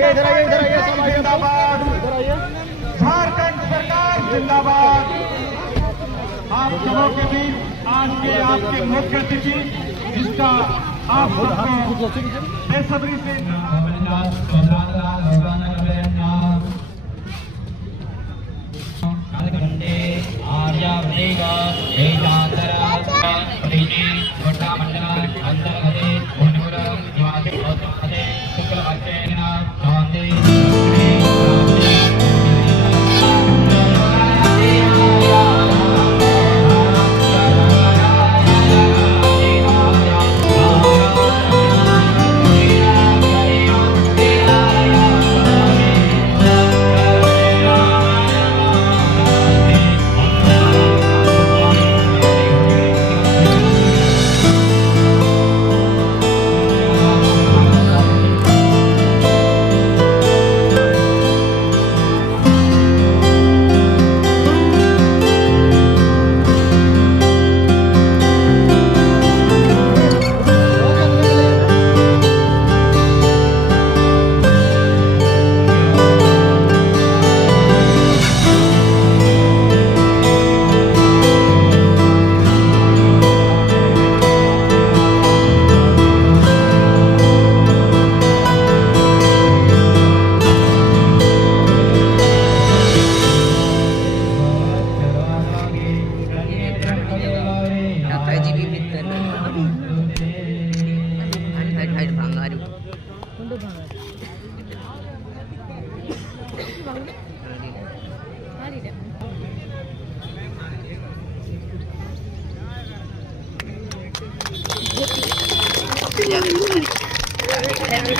जिंदाबाद, झारखंड सरकार जिंदाबाद। आप सबों के बीच आज के आपके मुख्य अतिथि, जिसका आप सबको बेसब्री से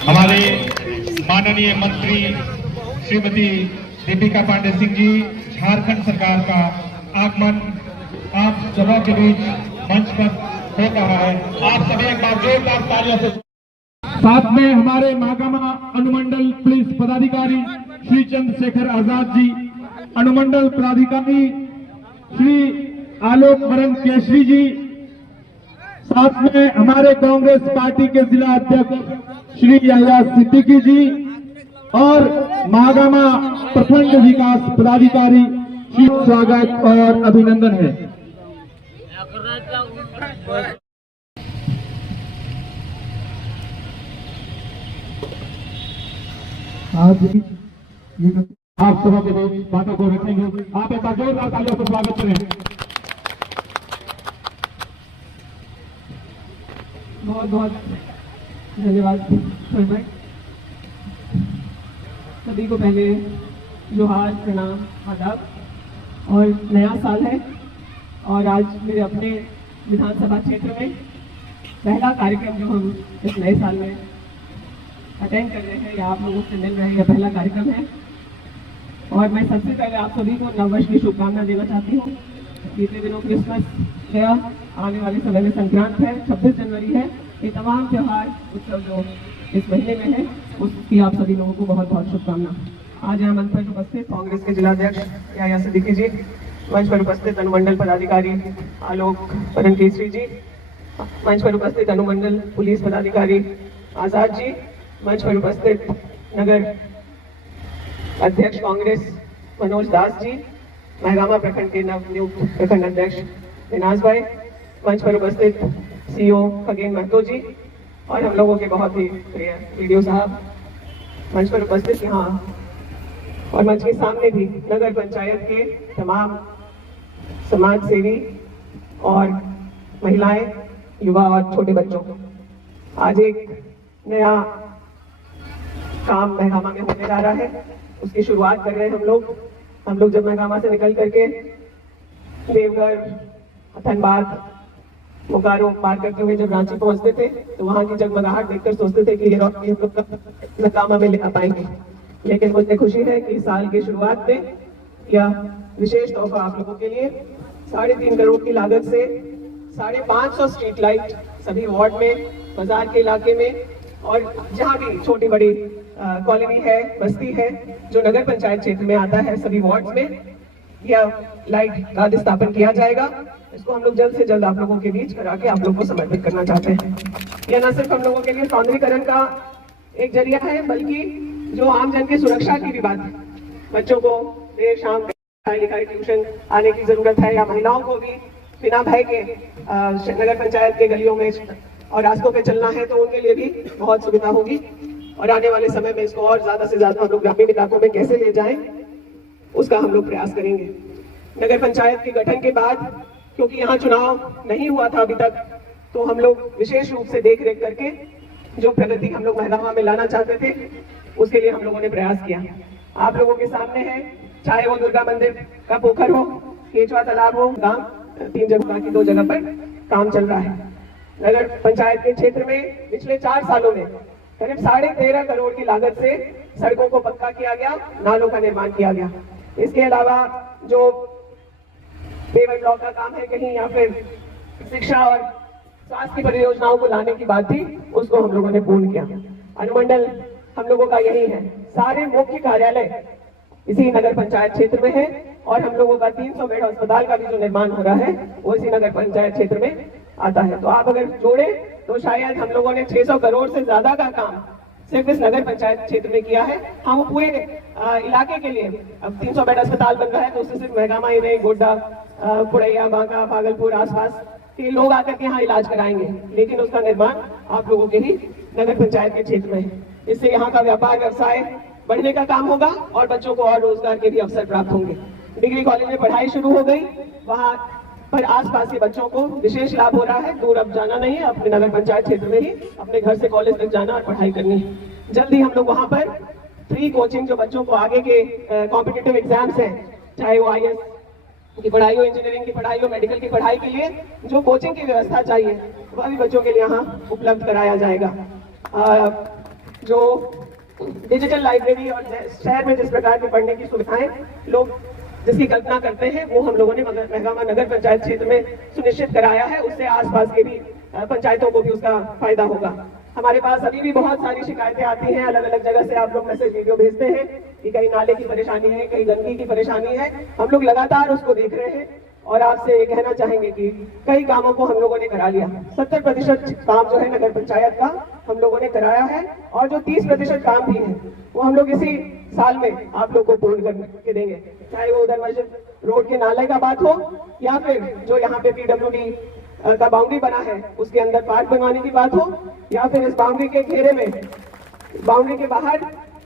हमारे माननीय मंत्री श्रीमती दीपिका पांडे सिंह जी, झारखंड सरकार का आगमन आप सबों के बीच मंच पर हो रहा है। आप सभी एक बार जोरदार तालियों से। साथ में हमारे महागामा अनुमंडल पुलिस पदाधिकारी श्री चंद्रशेखर आजाद जी, अनुमंडल पदाधिकारी श्री आलोक वरण केसरी जी, साथ में हमारे कांग्रेस पार्टी के जिला अध्यक्ष श्री याया सिद्दीकी जी और महागामा प्रखंड विकास पदाधिकारी श्री स्वागत और अभिनंदन है। आज आप सबों के बीच बातों को रखेंगे। आप एक बार जोरदार तालियों से स्वागत करें। बहुत बहुत धन्यवाद भाई। सभी को पहले जोहार, प्रणाम, आदाब। और नया साल है और आज मेरे अपने विधानसभा क्षेत्र में पहला कार्यक्रम जो हम इस नए साल में अटेंड कर रहे हैं या आप लोगों से मिल रहे हैं, यह पहला कार्यक्रम है। और मैं सबसे पहले आप सभी को नववर्ष की शुभकामना देना चाहती हूँ। बीते दिनों क्रिसमस गया, आने वाले समय में संक्रांत है, 26 जनवरी है। ये तमाम त्योहार उत्सव जो इस महीने में है, उसकी आप सभी लोगों को बहुत बहुत शुभकामना। आज यहाँ मंच पर उपस्थित कांग्रेस के जिलाध्यक्ष याया सिद्दीकी जी, मंच पर उपस्थित अनुमंडल पदाधिकारी आलोक वरण केसरी जी, मंच पर उपस्थित अनुमंडल पुलिस पदाधिकारी आजाद जी, मंच पर उपस्थित नगर अध्यक्ष कांग्रेस मनोज दास जी, महागामा प्रखंड के नवनियुक्त प्रखंड अध्यक्ष विनाश भाई, मंच पर उपस्थित सीओ खगेन महतो जी और हम लोगों के बहुत ही प्रिय वीडियो साहब मंच पर उपस्थित यहाँ और मंच के सामने भी नगर पंचायत के तमाम समाज सेवी और महिलाएं, युवा और छोटे बच्चों। आज एक नया काम महागामा में होने जा रहा है, उसकी शुरुआत कर रहे हैं हम लोग जब महागामा से निकल करके देवघर, धनबाद, बोकारो पार करते हुए जब रांची पहुंचते थे तो वहां की जगमगाहट देखकर सोचते थे कि ये महागामा में ले आ पाएंगे। लेकिन मुझे खुशी है कि साल की शुरुआत में यह विशेष तोहफा आप लोगों के लिए 3.5 करोड़ की लागत से 550 स्ट्रीट लाइट सभी वार्ड में, बाजार के इलाके में और जहाँ भी छोटी बड़ी कॉलोनी है, बस्ती है जो नगर पंचायत क्षेत्र में आता है, सभी वार्ड में यह लाइट का स्थापन किया जाएगा। इसको हम लोग जल्द से जल्द आप लोगों के बीच करा के आप लोगों को समर्पित करना चाहते हैं। यह न सिर्फ हम लोगों के लिए सौंदर्यीकरण का एक जरिया है, बल्कि जो आम जन की सुरक्षा की भी बात है। बच्चों को देर शाम पढ़ाई लिखाई ट्यूशन आने की जरूरत है, या महिलाओं को भी बिना भय के नगर पंचायत के गलियों में और रास्तों पे चलना है, तो उनके लिए भी बहुत सुविधा होगी। और आने वाले समय में इसको और ज्यादा से ज्यादा हम लोग ग्रामीण इलाकों में कैसे ले जाएं, उसका हम लोग प्रयास करेंगे। नगर पंचायत के गठन के बाद, क्योंकि यहाँ चुनाव नहीं हुआ था अभी तक, तो हम लोग विशेष रूप से देख रेख करके जो प्रगति हम लोग महगामा में लाना चाहते थे, उसके लिए हम लोगों ने प्रयास किया। आप लोगों के सामने है, चाहे वो दुर्गा मंदिर का पोखर हो, केचवा तालाब हो, गांव 3 जगह की 2 जगह पर काम चल रहा है। नगर पंचायत के क्षेत्र में पिछले 4 सालों में करीब 13.5 करोड़ की लागत से सड़कों को पक्का किया गया, नालों का निर्माण किया गया। इसके अलावा जो पेवर ब्लॉक का काम है कहीं, या फिर शिक्षा और स्वास्थ्य की परियोजनाओं को लाने की बात थी, उसको हम लोगों ने पूर्ण किया। अनुमंडल हम लोगों का यही है, सारे मुख्य कार्यालय इसी नगर पंचायत क्षेत्र में है, और हम लोगों का 300 बेड अस्पताल का भी जो निर्माण हो रहा है वो इसी नगर पंचायत क्षेत्र में आता है। तो आप अगर जोड़े तो शायद हम लोगों ने 600 करोड़ से ज्यादा का काम सिर्फ इस नगर पंचायत क्षेत्र में किया है। हम पूरे इलाके के लिए, अब 300 बेड अस्पताल बन रहा है, तो उससे सिर्फ महगामा ही नहीं, गोड्डा, पुरैया, बांका, भागलपुर आसपास के लोग आकर के यहाँ इलाज कराएंगे, लेकिन उसका निर्माण आप लोगों के ही नगर पंचायत के क्षेत्र में है। इससे यहाँ का व्यापार व्यवसाय बढ़ने का काम होगा और बच्चों को और रोजगार के भी अवसर प्राप्त होंगे। डिग्री कॉलेज में पढ़ाई शुरू हो गई, वहाँ पर आसपास के बच्चों को विशेष लाभ हो रहा है। दूर अब जाना नहीं है, अपने नगर पंचायत क्षेत्र में ही अपने घर से कॉलेज तक जाना और पढ़ाई करनी है। जल्द ही हम लोग वहाँ पर फ्री कोचिंग, जो बच्चों को आगे के कॉम्पिटिटिव एग्जाम्स हैं, चाहे वो IAS की पढ़ाई हो, इंजीनियरिंग की पढ़ाई हो, मेडिकल की पढ़ाई के लिए जो कोचिंग की व्यवस्था चाहिए, वह भी बच्चों के लिए यहाँ उपलब्ध कराया जाएगा। जो डिजिटल लाइब्रेरी और शहर में जिस प्रकार की पढ़ने की सुविधाएं लोग जिसकी कल्पना करते हैं, वो हम लोगों ने महगामा नगर पंचायत क्षेत्र में सुनिश्चित कराया है। उससे आसपास के भी पंचायतों को भी उसका फायदा होगा। हमारे पास अभी भी बहुत सारी शिकायतें आती हैं, अलग अलग जगह से आप लोग मैसेज वीडियो भेजते हैं कि कहीं नाले की परेशानी है, कहीं गंदगी की परेशानी है। हम लोग लगातार उसको देख रहे हैं और आपसे ये कहना चाहेंगे कि कई कामों को हम लोगों ने करा लिया। 70% काम जो है नगर पंचायत का हम लोगों ने कराया है, और जो 30% काम भी है वो हम लोग इसी साल में आप लोग को पूर्ण करके देंगे। चाहे वो उधर मस्जिद रोड के नाले का बात हो, या फिर जो यहाँ पे PWD का बाउंड्री बना है उसके अंदर पार्क बनवाने की बात हो, या फिर इस बाउंड्री के घेरे में, बाउंड्री के बाहर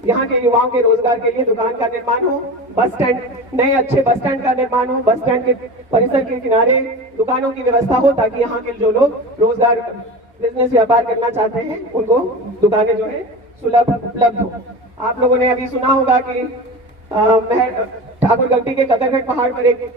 यहाँ के युवाओं के रोजगार के लिए दुकान का निर्माण हो, बस स्टैंड, नए अच्छे बस स्टैंड का निर्माण हो, बस स्टैंड के परिसर के किनारे दुकानों की व्यवस्था हो, ताकि यहाँ के जो लोग रोजगार बिजनेस व्यापार करना चाहते हैं उनको दुकानें जो है सुलभ उपलब्ध हो। आप लोगों ने अभी सुना होगा कि ठाकुर गलती के ककरघट पहाड़ पर एक